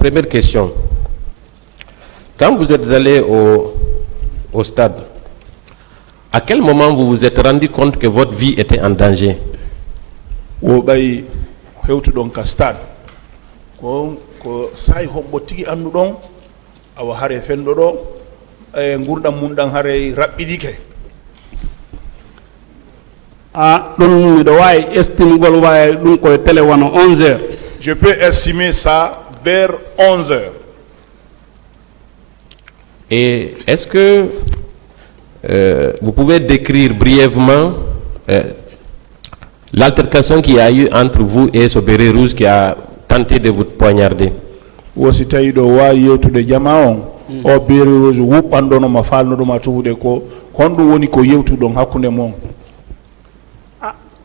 Première question. Quand vous êtes allé au stade, à quel moment vous vous êtes rendu compte que votre vie était en danger? Wo bay hewtu don ka stade ko sai hombo tigi andu don awa hare fendo do e ngurdam mun dan hare rabbidike dum mi do way estimgol way dum ko télé wono 11h. Je peux estimer ça vers 11h. Et est-ce que vous pouvez décrire brièvement l'altercation qu'il y a eu entre vous et ce béret rouge qui a tenté de vous poignarder? Wosi tawi do wa yewtude jama on o béret rouge wupandono ma falno ma tuude ko hondo woni ko yewtudon hakkunde mon.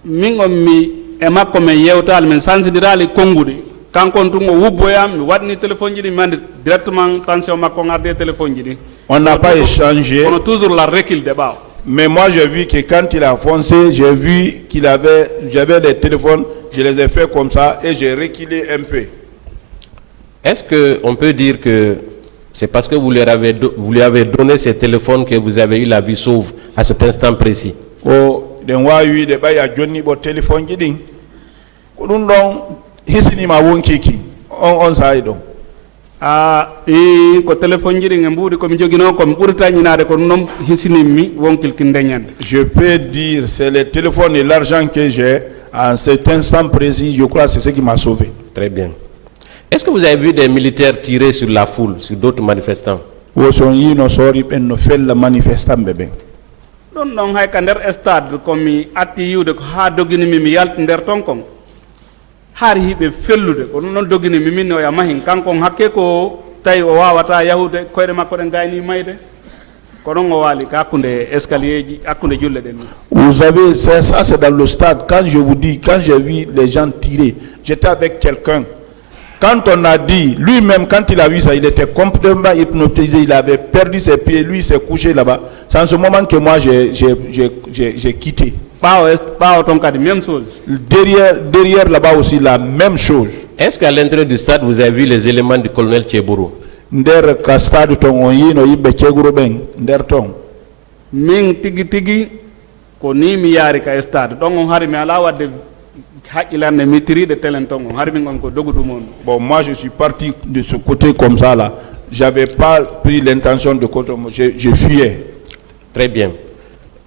Min mi e makko men yewtal men sansidirali kongude kankon tungo wubboyam mi wadni téléphone ji mande directement tension makko ngarde téléphone ji. On n'a pas échangé. On a toujours la recul de bas. Mais moi j'ai vu que quand il a foncé, j'ai vu j'avais les téléphones, je les ai fait comme ça et j'ai reculé un peu. Est-ce qu'on peut dire que c'est parce que vous lui avez donné ces téléphones que vous avez eu la vie sauve à cet instant précis? Den wawi de baya jonni bo téléphone ji din ko dum don hisini ma wonkiki on say do ko téléphone ji din mbudi ko mi jogino ko mi burta nyinaade ko non hisini mi wonkil kin deñande. Je peux dire c'est le téléphone et l'argent que j'ai en cet instant précis, je crois c'est ce qui m'a sauvé. Très bien. Est-ce que vous avez vu des militaires tirer sur la foule, sur d'autres manifestants? Wo son yino sori ben no fel manifestant bebe. Non hay ka nder stade komi atti yiwde ko ha dogini mi yalti nder ton kon har hibe fellude ko non dogini mi minno ya mahin kanko hakke ko tay o wawata yahude koyde makko den gayni mayde ko non o wali ka akunde escalier ji akunde julle den. Vous savez ça c'est dans le stade. Quand je vous dis, quand j'ai vu les gens tirer, j'étais avec quelqu'un. Quand on a dit, lui-même, quand il a vu ça, il était complètement hypnotisé, il avait perdu ses pieds, lui il s'est couché là-bas. C'est en ce moment que moi j'ai quitté. Même chose. Derrière là-bas aussi, la même chose. Est-ce qu'à l'intérieur du stade, vous avez vu les éléments du colonel Tchebourou? Nder ka stade ton on yino yimbe Tchebourou ben nder ton. Min tigi ko ni mi yari ka stade donc on hari mi ala wadde. Bon, moi je suis parti de ce côté comme ça là. J'avais pas pris l'intention de côté, je fuyais. Très bien.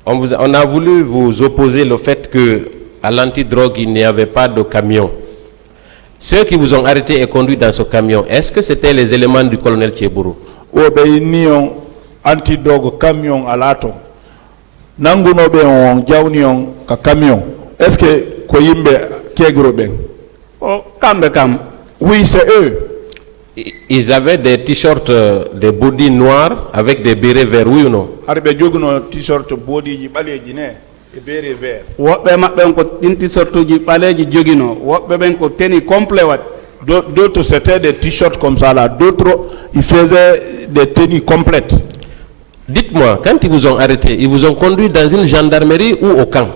On a voulu vous opposer le fait que à l'antidrogue il n'y avait pas de camion. Ceux qui vous ont arrêté et conduit dans ce camion, est-ce que c'était les éléments du colonel Tchebourou? Obéinion antidrogue camion à l'ato. Nanguno be on jawnion ka camion. Est-ce que Koyimbe Kegroben? Oh, kam. Oui, c'est eux. Ils avaient des t-shirts, des body noirs avec des bérets verts, oui ou non? Harbe jogno t-shirt body ji baleji ne e bérets verts. Wobbe mabbe ko tin t-shirt ji baleji jogino, wobbe ben ko teni complet wat. D'autres c'était des t-shirts comme ça là, d'autres ils faisaient des tenues complètes. Dites-moi, quand ils vous ont arrêté, ils vous ont conduit dans une gendarmerie ou au camp?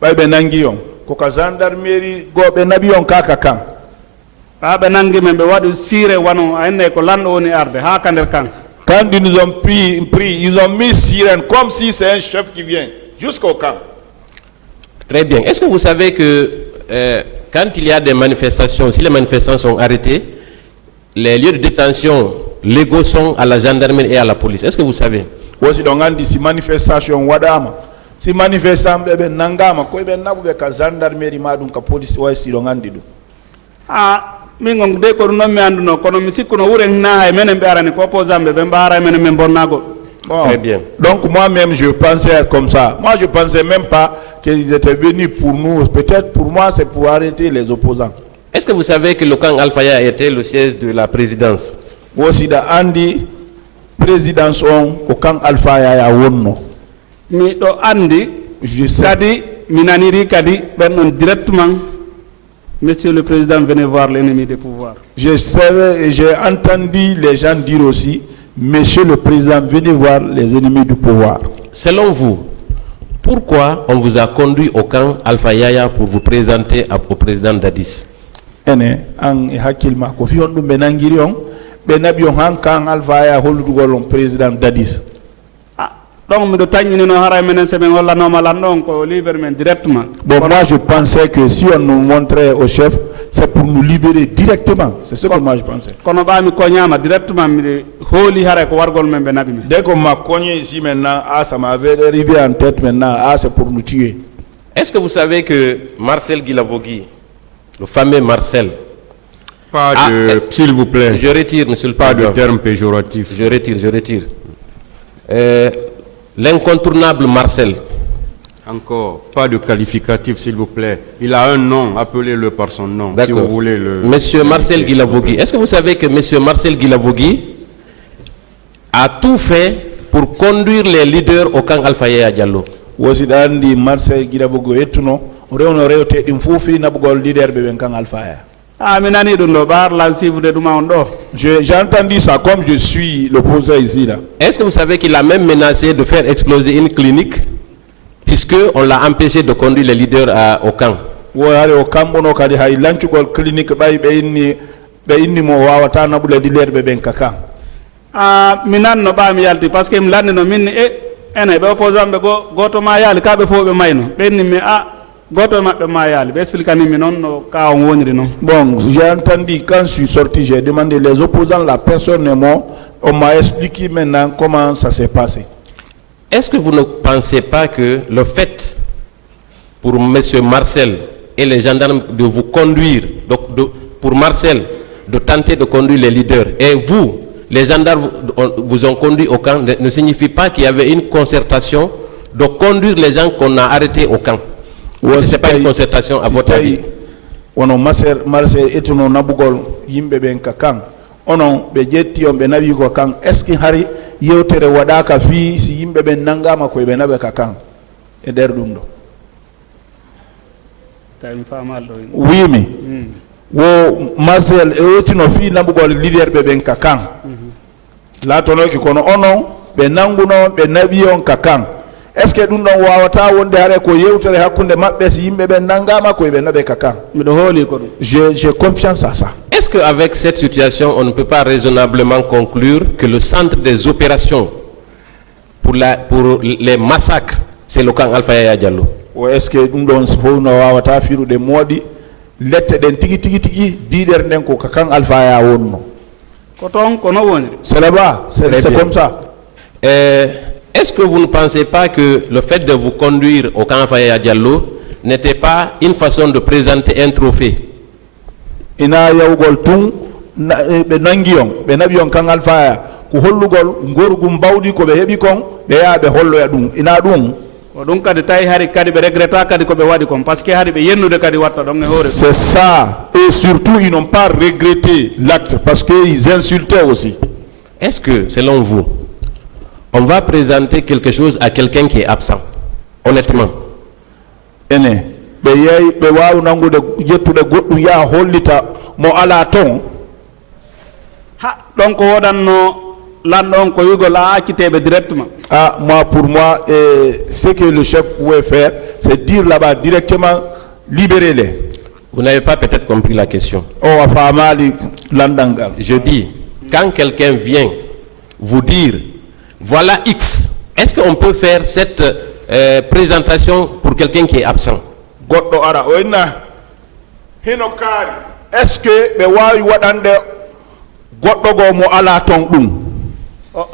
Baybe nangiyon ko ka gendarmerie gobe nabiyon kaka kan be nangi men be wadu sire wano enne ko lando woni arde ha kander kan. Quand ils nous ont pris, ils ont mis sirène comme si c'est un chef qui vient jusqu'au camp. Très bien. Est-ce que vous savez que quand il y a des manifestations, si les manifestants sont arrêtés, les lieux de détention légaux sont à la gendarmerie et à la police? Est-ce que vous savez? Aussi donc andi si manifestation wadama. Si manifestant bebe nangama ko be nabube ka gendarmerie madum ka police way si do ngandi du mingon de ko no mi anduno kono mi sikkuno wure hina hay menen be arani ko opposant be mbara menen men bonnago. Très bien. Donc moi-même je pensais comme ça. Moi je pensais même pas qu'ils étaient venus pour nous. Peut-être pour moi c'est pour arrêter les opposants. Est-ce que vous savez que le camp Alfaya était le siège de la présidence? Aussi da andi présidence on ko camp Alfaya ya wonno. Mi do andi je sais kadi minaniri kadi ben directement monsieur le président venez voir l'ennemi des pouvoirs. Je savais et j'ai entendu les gens dire aussi monsieur le président venez voir les ennemis du pouvoir. Selon vous, pourquoi on vous a conduit au camp Alpha Yaya pour vous présenter au président Dadis? ene an e hakkilma ko fi on ɗum ɓe nangiri on ɓe naɓi on han kan Alpha ya holludugol on président Dadis. Donc miɗo tañinino haray menen se min hollanoma lanɗo on ko libéré men directement. Bon, moi je pensais que si on nous montrait au chef, c'est pour nous libérer directement. C'est ce que moi je pensais. Kono ɓami koñama directement miɗe hooli haray ko wargol men ɓe naɓi men. Dès qu'on m'a cogné ici maintenant, ça m'avait arrivé en tête maintenant, c'est pour nous tuer. Est-ce que vous savez que Marcel Guilavogui, le fameux Marcel... Pas de... S'il vous plaît. Je retire, monsieur le Pas président. de terme péjoratif. Je retire. L'incontournable Marcel. Encore, pas de qualificatif, s'il vous plaît. Il a un nom, appelez-le par son nom, si vous voulez le... Monsieur Marcel Guilavogui. Est-ce que vous savez que monsieur Marcel Guilavogui a tout fait pour conduire les leaders au camp Alpha Yaya Diallo? Wosi dandi Marcel Guilavogui etuno, rewno rewte ɗim fuufi nabugol leader ɓe kan Alpha Yaya. Mi nani ɗum ɗo ɓar la suivre ɗuma on ɗo. J'ai entendu ça comme je suis l'opposant ici là. Est-ce que vous savez qu'il a même menacé de faire exploser une clinique puisque on l'a empêché de conduire les leaders au camp? Wo ari o kambono kadi hay lancugol clinique ɓay ɓe inni mo wawata naɓule leader ɓe ɓen kaka. Mi nanno ɓami yalti par ce que mi landino min ene ɓe opposant ɓe goto ma yaali kaɓe fof ɓe mayno ɓenni mi goto maɓɓe ma yaali ɓe expliquanimi noon no ka on woniri noon. Bon, j'ai entendu quand je suis sorti, j'ai demandé les opposants, la personne est morte, on m'a expliqué maintenant comment ça s'est passé. Est-ce que vous ne pensez pas que le fait pour monsieur Marcel et les gendarmes de vous conduire, donc pour Marcel de tenter de conduire les leaders et vous, les gendarmes vous ont conduit au camp, ne signifie pas qu'il y avait une concertation de conduire les gens qu'on a arrêtés au camp? Si ce n'est pas une concertation à votre avis? Ono Marcel etuno nabugol yimɓe ɓen ka kan onon ɓe ƴetti on ɓe nawi ko kan est ce que hari yewtere waɗaka fi si yimɓe ɓen nangama koye ɓe naɓe ka kan e nder ɗum ɗo? wimi wo Marcel e wetino fi nabugol leader ɓe ɓen ka kan latonoki kono onon ɓe nanguno ɓe nawi on ka kan. Est-ce que ɗum ɗon wawata wonde haare ko yewtere hakkunde maɓɓe si yimɓe ɓen nangama koye ɓe naɓe ka kan? Miɗo hooli ko ɗum. J'ai confiance à ça. Est-ce qu'avec cette situation, on ne peut pas raisonnablement conclure que le centre des opérations pour les massacres, c'est le camp Alpha Yaya Diallo? Ou est-ce que ɗum ɗon fof no wawata firude moodi lette ɗen tigi diɗere nden ko ka kan Alpha Yaya wonno? Ko toon kono woniri. C'est là-bas, c'est comme ça. Est-ce que vous ne pensez pas que le fait de vous conduire au camp Alpha Yaya Diallo n'était pas une façon de présenter un trophée? Ina yawgol tun ɓe nangi on ɓe naɓi on kan Alpha Yaya ko hollugol gorgum bawɗi ko ɓe heɓi kon ɓe yaha ɓe holloya ɗum ina ɗum o ɗum kadi tawi hari kadi ɓe regretta kadi ko ɓe waɗi kon par ce que hari ɓe yennude kadi watta ɗon e hoore. C'est ça, et surtout ils n'ont pas regretté l'acte parce qu'ils insultaient aussi. Est-ce que selon vous on va présenter quelque chose à quelqu'un qui est absent, honnêtement? Ene ɓe yeyi ɓe wawi nangude ƴettude goɗɗum yaha hollita mo ala ton ha ɗon ko woɗanno lanɗo on ko yugol a acciteɓe directement. Moi pour moi ce que le chef pouvait faire c'est dire là-bas directement libérez-les. Vous n'avez pas peut-être compris la question. A famali landangal. Je dis, quand quelqu'un vient vous dire voilà X, est-ce qu'on peut faire cette présentation pour quelqu'un qui est absent? Goddo ara oina hino kari est-ce que be wawi wadande goddo go mo ala ton dum?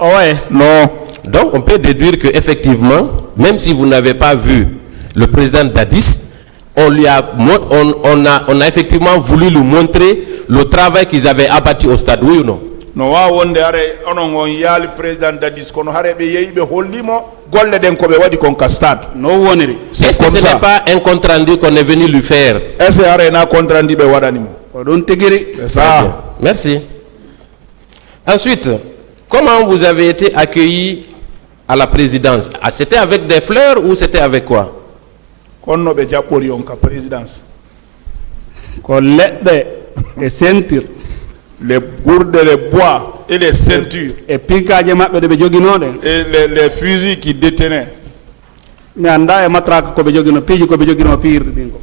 Ouais. Non. Donc on peut déduire que effectivement, même si vous n'avez pas vu le président Dadis, on a effectivement voulu lui montrer le travail qu'ils avaient abattu au stade, oui ou non? No wa wonde are onon on yaali président Dadis kono hare be yeyi be hollimo golle den ko be wadi kon ka stade no woniri. Est-ce que ce n'est pas un compte rendu qu'on est venu lui faire? Est-ce are na compte rendu be wadanimo ko don tigiri? C'est ça. Merci. Ensuite, comment vous avez été accueilli à la présidence? C'était avec des fleurs ou c'était avec quoi? Konno be jappori on ka présidence ko leɗɗe e ceinture, les gourdes, les bois et les ceintures et pinkaje maɓɓe de ɓe joginoɗe et les fusils qui détenaient.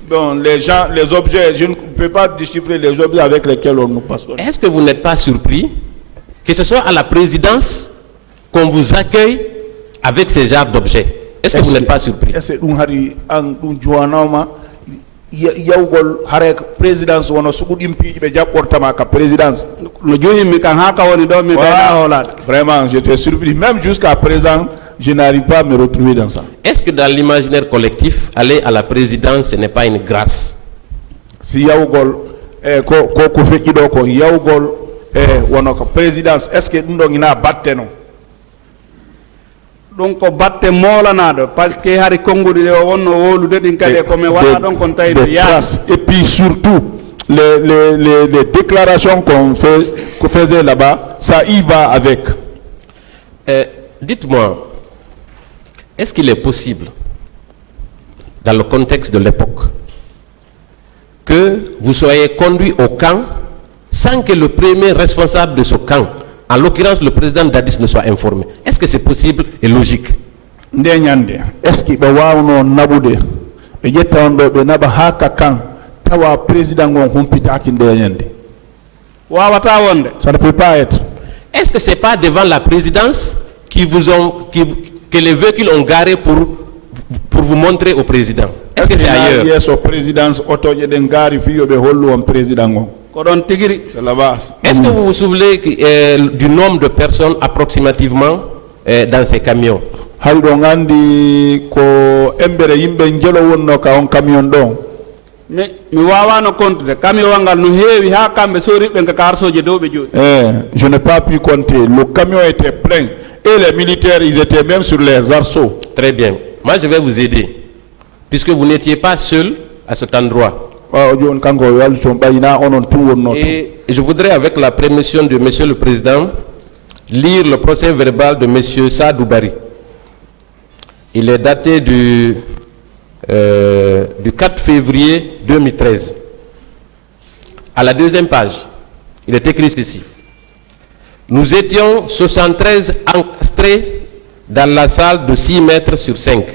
Bon, les gens, les objets, je ne peux pas déchiffrer les objets avec lesquels on nous passe. Est-ce que vous n'êtes pas surpris que ce soit à la présidence qu'on vous accueille avec ce genre d'objets? Est-ce que vous n'êtes pas surpris? Présidence présidence. Vraiment, j'étais surpris. Même jusqu'à présent, je n'arrive pas à me retrouver dans ça. Est-ce que dans l'imaginaire collectif, aller à la présidence, ce n'est pas une grâce? Si Yaougol, présidence, est-ce que nous avons battu non? Donc ko batte molanado parce que hari kongude de wonno wolude din kade ko me wala don kon taydo ya. Et puis surtout les déclarations qu'on faisait là-bas, ça y va avec. Dites-moi, est-ce qu'il est possible, dans le contexte de l'époque, que vous soyez conduit au camp sans que le premier responsable de ce camp, en l'occurrence le président Dadis, ne soit informé? Est-ce que c'est possible et logique? Est-ce qu'il y a nabude et yetando be naba haka kan tawa président ngon humpita ki ndenyande wawata wonde? Ça ne peut pas être. Est-ce que c'est pas devant la présidence que les véhicules ont garé pour vous montrer au président? Est-ce que c'est ailleurs? Yes, au présidence auto den gari fi yobe hollu on président ngon. C'est la base. Est-ce que vous vous souvenez du nombre de personnes approximativement dans ces camions? Mais je n'ai pas pu compter. Le camion était plein et les militaires, ils étaient même sur les arceaux. Très bien. Moi, je vais vous aider, puisque vous n'étiez pas seul à cet endroit. Et je voudrais, avec la permission de Monsieur le Président, lire le procès verbal de Monsieur Sadou Bari. Il est daté du 4 février 2013. À la deuxième page, il est écrit ceci. Nous étions 73 encastrés dans la salle de 6 mètres sur 5.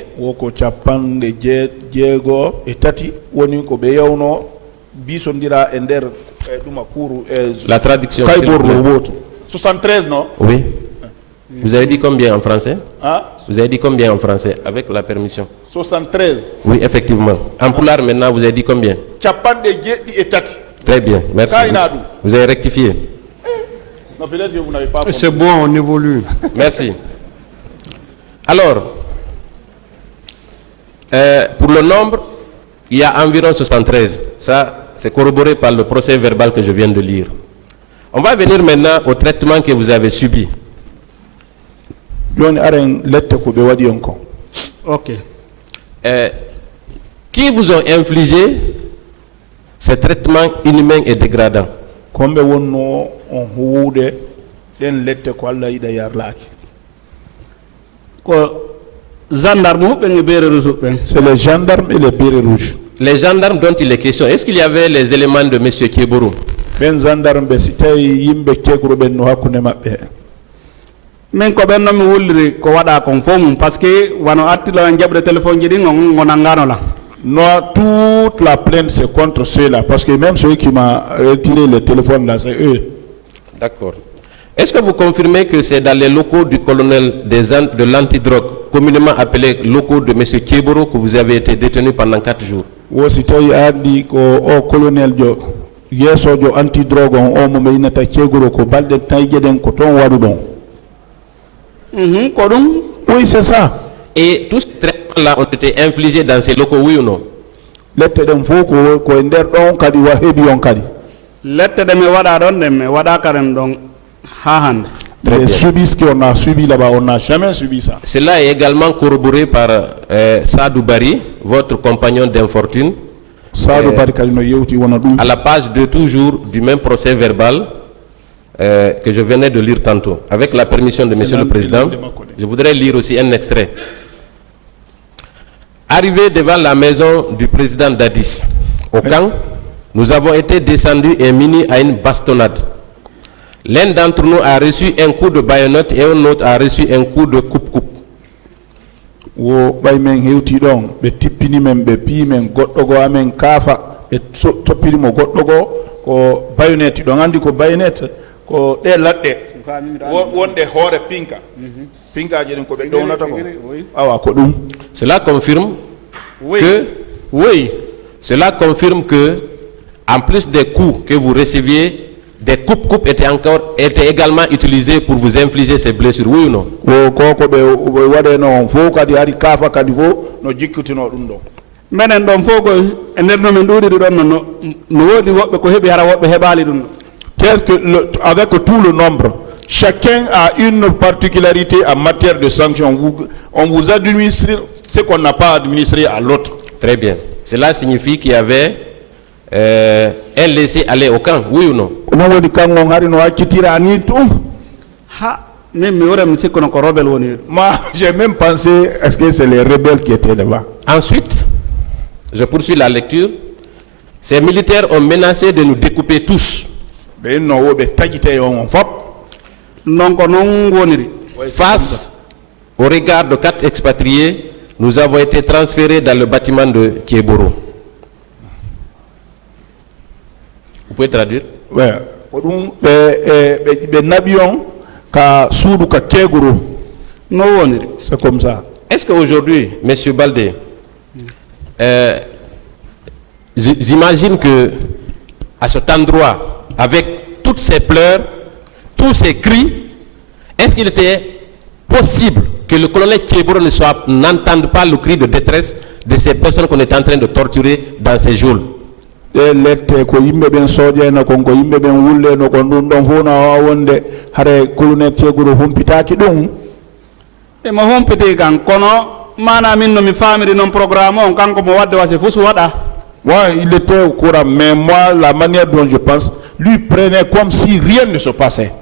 La traduction. 73, non? Oui. Vous avez dit combien en français? Hein? Vous avez dit combien en français, avec la permission? 73. Oui, effectivement. En poulard, maintenant, vous avez dit combien? Très bien, merci. Vous avez rectifié. C'est bon, on évolue. Merci. Alors, pour le nombre, il y a environ 73. Ça, c'est corroboré par le procès verbal que je viens de lire. On va venir maintenant au traitement que vous avez subi. Ok. Qui vous ont infligé ces traitements inhumains et dégradants? C'est les gendarmes et les bérets rouges. Les gendarmes dont il est question, est-ce qu'il y avait les éléments de M. Kiebourou? Men ko ben mi wulri ko wada kon fomum parce que wano attilo en jabre téléphone jidi ngonangano la. Non, toute la plainte c'est contre ceux-là parce que même ceux qui m'ont retiré le téléphone là, c'est eux. D'accord. Est-ce que vous confirmez que c'est dans les locaux du colonel de l'antidrogue, communément appelé locaux de M. Kiebourou, que vous avez été détenu pendant 4 jours? Aussi toi a dit au colonel jo yeso jo antidrogue on mo meynata Kiebourou ko balde tayjeden ko ton wadu don. Oui, c'est ça. Et tous ces traitements-là ont été infligés dans ces locaux, oui ou non? Ce qu'on a subi là-bas, on n'a jamais subi ça. Cela est également corroboré par Sadou Bari, votre compagnon d'infortune, à la page 2 toujours du même procès verbal que je venais de lire tantôt. Avec la permission de Monsieur le Président, je voudrais lire aussi un extrait. Arrivé devant la maison du président Dadis, au camp, nous avons été descendus et munis à une bastonnade. L'un d'entre nous a reçu un coup de baïonnette et un autre a reçu un coup de coupe-coupe. wo bay men hewti don be tippini men be pi men goddo go amen kafa be toppini mo goddo go ko bayonet don andi ko bayonet ko de ladde wonde hore pinka pinka je ko be downata ko awa ko dum. Cela confirme Oui. que Oui. cela confirme que en plus des coups que vous receviez, des coupes étaient également utilisés pour vous infliger ces blessures, oui ou non? wo ko be wade no fo kadi ari kafa kadi fo no jikkutino dum do Menen ɗon fof ko e nder no min ɗuuɗiri ɗon no woodi woɓɓe ko heɓi hara woɓɓe heɓaali ɗum. tel que avec tout le nombre, chacun a une particularité en matière de sanctions. On vous administre ce qu'on n'a pas administré à l'autre. Très bien. Cela signifie qu'il y avait un laissé-aller au camp, oui ou non? Ha, min mi wora mi sikkono ko rebelle woni. Moi, j'ai même pensé, est-ce que c'est les rebelles qui étaient là-bas? Ensuite, je poursuis la lecture. Ces militaires ont menacé de nous découper tous. Face au regard de 4 expatriés, nous avons été transférés dans le bâtiment de Kieboro. Vous pouvez traduire? Oui. C'est comme ça. Est-ce qu'aujourd'hui, M. Baldé, j'imagine que à cet endroit, avec toutes ces pleurs, tous ces cris, est-ce qu'il était possible que le colonel Kieboro n'entende pas le cri de détresse de ces personnes qu'on est en train de torturer dans ces geôles? E mo hompiti kan kono mana min no mi famiri non programme on kanko mo wadde wase fusu wada. Ouais, il était au courant, mais moi, la manière dont je pense, lui prenait comme si rien ne se passait.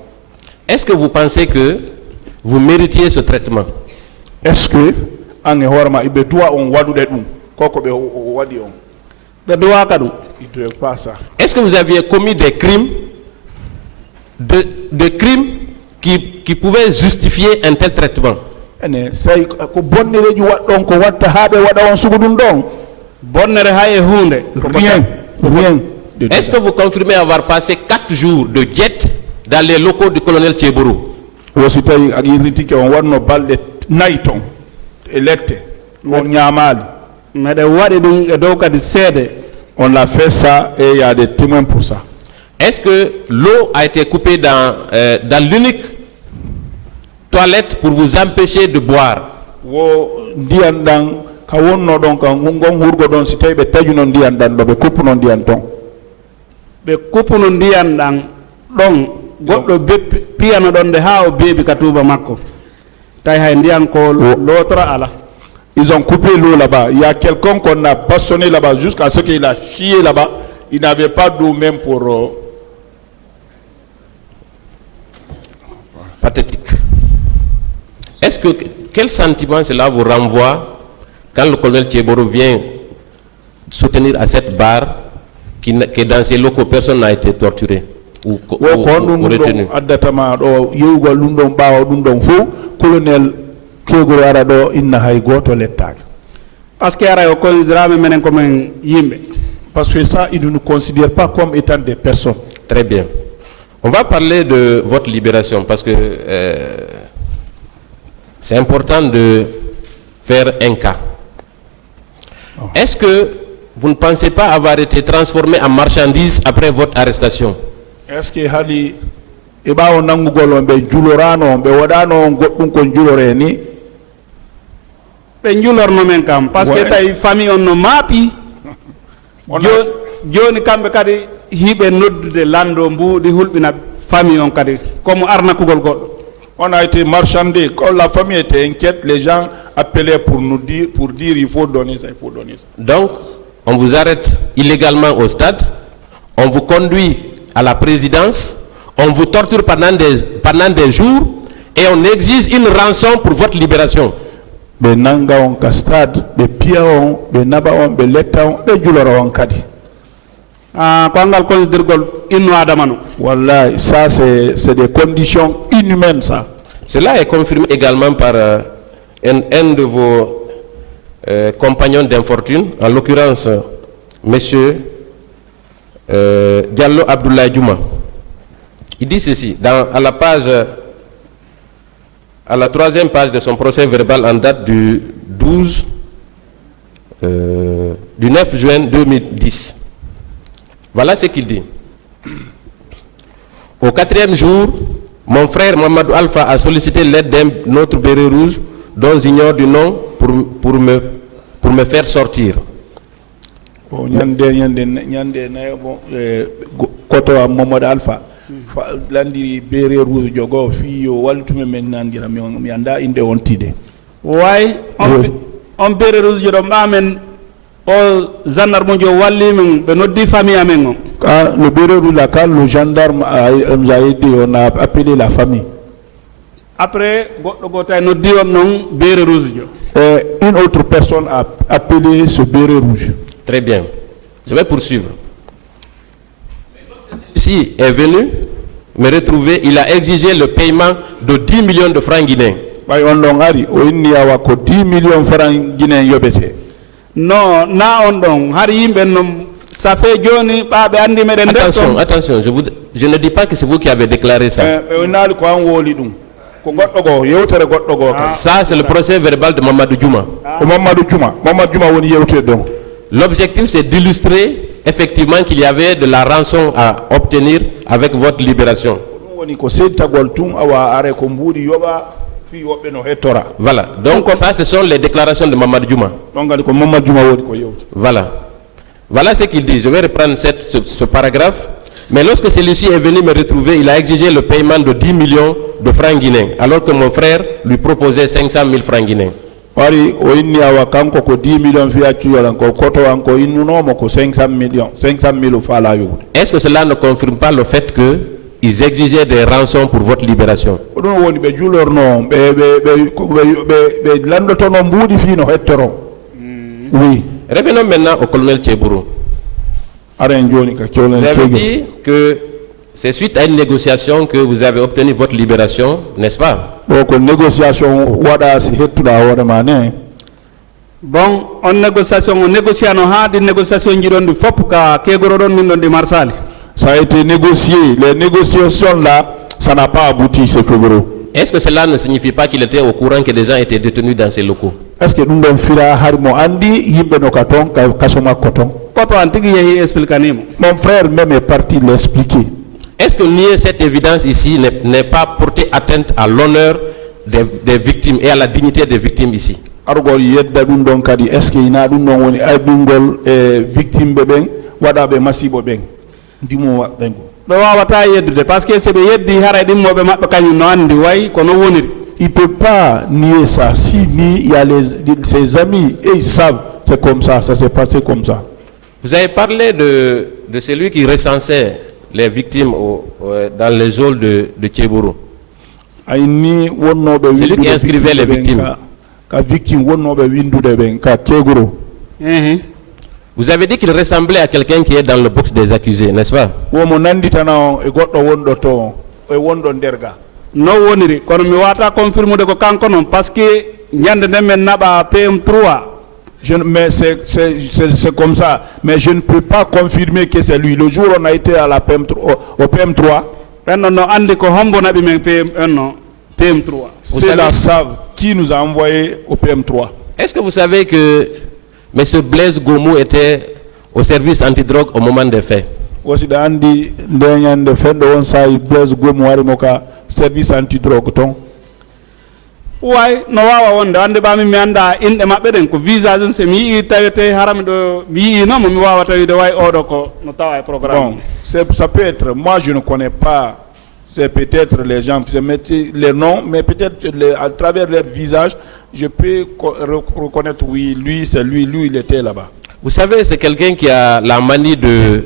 Est-ce que vous pensez que vous méritiez ce traitement? Est-ce que en horma ibe doit on wadu de dum koko be wadi on Be doa kadu. il ne pas ça. Est-ce que vous aviez commis des crimes de crimes qui pouvaient justifier un tel traitement? Ene say ko bonnere ju waddon ko watta habe wada on sugudum don Bonnere hay hunde. rien. Est-ce que vous confirmez avoir passé 4 jours de jet dans les locaux du colonel Kieboro? Wositay ak yiritike on wadno balde nayton electe on nyamali. Mede wadi dum e dow kadi seede. On a fait ça et il y a des témoins pour ça. Est-ce que l'eau a été coupée dans l'unique toilette pour vous empêcher de boire? Wo ndiyan dan ka wonno don kan ngon hurgo don si tay be tajuno ndiyan dan do be kuppuno ndiyan ton. Be kuppuno ndiyan dan don goddo be piyano don de ha o bebi katuba makko. Tay hay ndiyan ko l'autre ala. Ils ont coupé l'eau là-bas. Il y a quelqu'un qu'on a bastonné là-bas jusqu'à ce qu'il a chié là-bas. Il n'avait pas d'eau même pour... Pathétique. Est-ce que quel sentiment cela vous renvoie quand le colonel Kieboro vient soutenir à cette barre que dans ces locaux personne n'a été torturé ou retenu? Colonel Kieboro ara do inna hay goto lettake. Parce que ara yo kondirame menen ko men yimbe. Parce que ça, ils ne nous considèrent pas comme étant des personnes. Très bien. On va parler de votre libération parce que c'est important de faire un cas. Est-ce que vous ne pensez pas avoir été transformé en marchandise après votre arrestation? Est-ce que hali eba o nangugol on be julorano be wadano goddum ko julore ni be julorno men kam parce que tay famille on no maapi joni kambe kadi hibe noddude lando mbuudi hulbina famille on kadi comme arnakugol goddo. On a été marchandé. Quand la famille était inquiète, les gens appelaient pour nous dire, il faut donner ça, il faut donner ça. Donc, on vous arrête illégalement au stade, on vous conduit à la présidence, on vous torture pendant des jours et on exige une rançon pour votre libération. Be nanga on ka stade, be pia on, be naba on, be letta on, be julora on kadi. Ah, kwangal kondirgol inno adamano. Wallahi, ça c'est des conditions inhumaines ça. Cela est confirmé également par un de vos compagnons d'infortune, en l'occurrence monsieur Diallo Abdoulaye Djouma. Il dit ceci, à la troisième page de son procès verbal en date du 9 juin 2010. Voilà ce qu'il dit. Au 4e jour, mon frère Mamadou Alpha a sollicité l'aide d'un autre béret rouge dont j'ignore du nom pour me faire sortir. Koto Mamadou Alpha landiri béret rouge jogo fi yo waltume men nandira mi anda inde on tide. Why on béret rouge jodo mamen o gendarme jo walli men be noddi famille amen. Quand le béret rouge là, quand le gendarme nous a aidé, on a appelé la famille. Après Une autre personne a appelé ce béret rouge. Très bien. Je vais poursuivre. Ici est venu me retrouver, il a exigé le paiement de 10 millions de francs guinéens. 10 millions de francs guinéens. Non, attention, je ne dis pas que c'est vous qui avez déclaré ça. Ça, c'est le procès verbal de Mamadou Djouma. L'objectif, c'est d'illustrer effectivement qu'il y avait de la rançon à obtenir avec votre libération. Voilà, donc ça, ce sont les déclarations de Mamadou Djouma. Voilà ce qu'il dit. Je vais reprendre ce paragraphe. Mais lorsque celui-ci est venu me retrouver, il a exigé le paiement de 10 millions de francs guinéens, alors que mon frère lui proposait 500 000 francs guinéens. Est-ce que cela ne confirme pas le fait qu'ils exigeaient des rançons pour votre libération? Oui. Revenons maintenant au colonel Tchebourou. Vous avez dit que c'est suite à une négociation que vous avez obtenu votre libération, n'est-ce pas? Bon, en négociation, on négocie des négociations ça a été négocié. Les négociations là, ça n'a pas abouti ce février. Est-ce que cela ne signifie pas qu'il était au courant que des gens étaient détenus dans ces locaux? Est-ce que nous devons faire harmo andi yimbe no katon kasoma koton? Mon frère même est parti l'expliquer. Est-ce que nier cette évidence ici n'est pas porter atteinte à l'honneur des victimes et à la dignité des victimes ici? Est-ce qu'il y a des victimes bébé wadabe masibo beng? Dis-moi parce que c'est il ne peut pas nier ça. Si il y a ses amis et ils savent, c'est comme ça, ça s'est passé comme ça. Vous avez parlé de celui qui recensait les victimes dans les zones de Tchebourou. Celui qui inscrivait les victimes. Vous avez dit qu'il ressemblait à quelqu'un qui est dans le box des accusés, n'est-ce pas? Non, parce que mais c'est comme ça. Mais je ne peux pas confirmer que c'est lui. Le jour où on a été à la PM3, au PM3, c'est la SAV qui nous a envoyé au PM3. Est-ce que vous savez que M. Blaise Gomou était au service antidrogue au moment des faits? Service antidrogue. Why no wawa wonde ande bami mi anda inde mabbe den ko visa jun se mi tawete haram do mi no mi wawa tawide way odo ko no tawa programme. Bon, ça peut être, moi je ne connais pas, c'est peut-être les gens, je mettais les noms, mais peut-être à travers leur visage, je peux reconnaître, oui, lui c'est lui il était là-bas. Vous savez, c'est quelqu'un qui a la manie de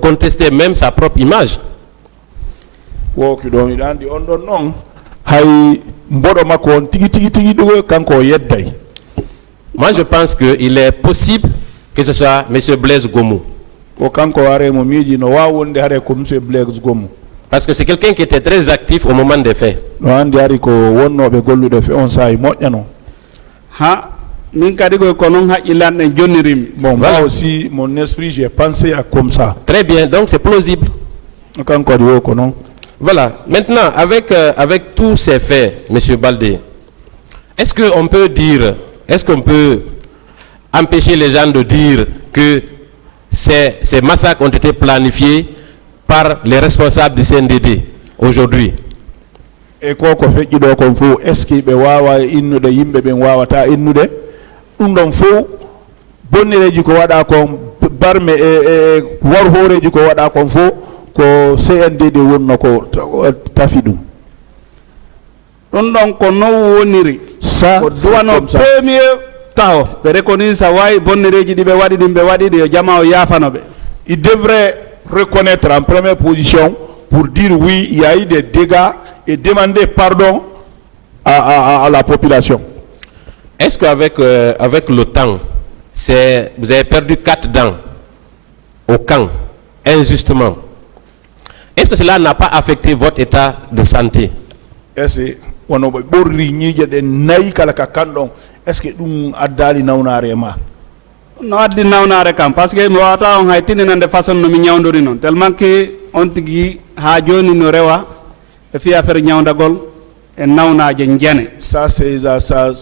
contester même sa propre image. Moi je pense qu'il est possible que ce soit M. Blaise Gomou. Parce que c'est quelqu'un qui était très actif au moment des faits. Bon, moi aussi, mon esprit, j'ai pensé à comme ça. Très bien, donc c'est plausible. Voilà. Maintenant, avec tous ces faits, M. Baldé, est-ce qu'on peut empêcher les gens de dire que ces massacres ont été planifiés par les responsables du CNDD aujourd'hui? Et quoi qu'on fait, est-ce qu'il y a une de yimbe ben wawata innude ɗum ɗon fof bonnereji ko waɗa kon barme e war horeji ko waɗa kon fof ko CNDD wonno ko tafi ɗum ɗon ɗon ko non woniri ça ko duwano premier taw ɓe reconnue sa wawi bonnereji ɗi ɓe waɗi ɗin ɓe waɗi ɗi yo jama o yafanoɓe. Il devrait reconnaître en première position pour dire oui, il y a eu des dégâts et demander pardon à la population. Est-ce qu'avec avec le temps, vous avez perdu 4 dents au camp, injustement? Est-ce que cela n'a pas affecté votre état de santé? Est-ce que ɗum addali nawnare ma? No addi nawnare kam parce que mi wawata on hay tinninande façon no mi ñawdori noon tellement que on tigi ha joni no rewa e fi affaire ñawdagol et nawnaje jene. Ça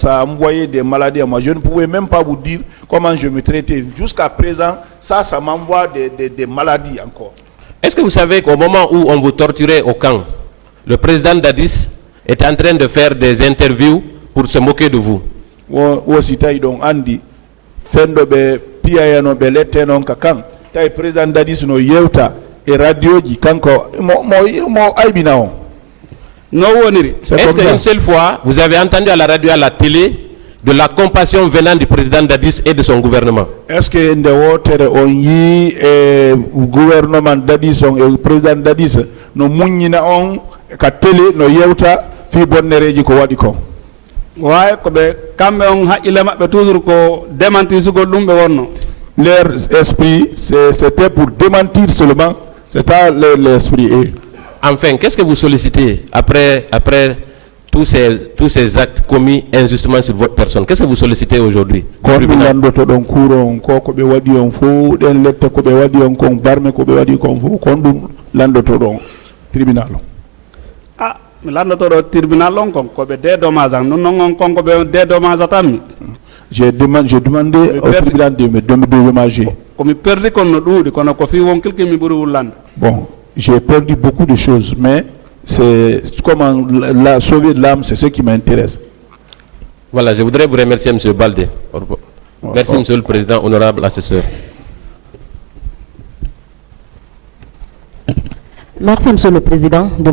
a envoyé des maladies à moi. Je ne pouvais même pas vous dire comment je me traitais. Jusqu'à présent, ça m'envoie des maladies encore. Est-ce que vous savez qu'au moment où on vous torturait au camp, le président Dadis est en train de faire des interviews pour se moquer de vous? Aussi tawi ɗon andi fendo ɓe piyayano ɓe lette noon ka kan tawi président Dadis no yewta e radio ji kanko mo aybina on. No woniri. Est-ce qu'une seule fois vous avez entendu à la radio, à la télé, de la compassion venant du président Dadis et de son gouvernement? Est-ce que nde wotere on yi e gouvernement Dadis on e président Dadis no muññina on ka télé no yewta fi bonnereji ko waɗi ko? Ouais, kamɓe on haqqille maɓɓe toujours ko démentisugol ɗum ɓe wonno. Leur esprit c'était pour démentir seulement, c'est ça l'esprit. Enfin, qu'est-ce que vous sollicitez après tous ces actes commis injustement sur votre personne? Qu'est-ce que vous sollicitez aujourd'hui? Ah, mi landotoɗo tribunal on kon koɓe dédommage non non kon koɓe dédommage tanmi. J'ai demandé au tribunal de me dédommager. Komi perdi kon no ɗuuɗi kono ko fi won quelque mi ɓuuri wullande. Bon, j'ai perdu beaucoup de choses, mais c'est comment sauver l'âme, c'est ce qui m'intéresse. Voilà, je voudrais vous remercier, M. Baldé. Merci, M. le Président, honorable assesseur. Merci, M. le Président, de